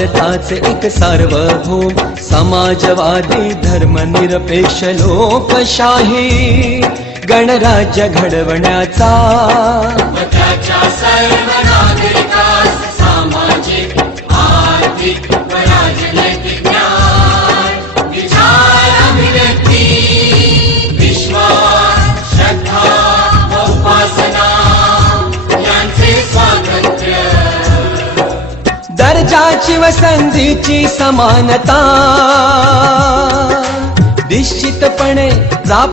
भारताचे एक सार्वभौम समाजवादी धर्मनिरपेक्ष लोकशाही गणराज्य घडवण्याचा त्याच्या सर्व नागरिकास सामाजिक आर्थिक व राजनैतिक न्याय विचार अभिव्यक्ती विश्वास श्रद्धा व उपासना यांचे स्वातंत्र्य दर्जाची व संधीची समानता निश्चितपणे प्राप्त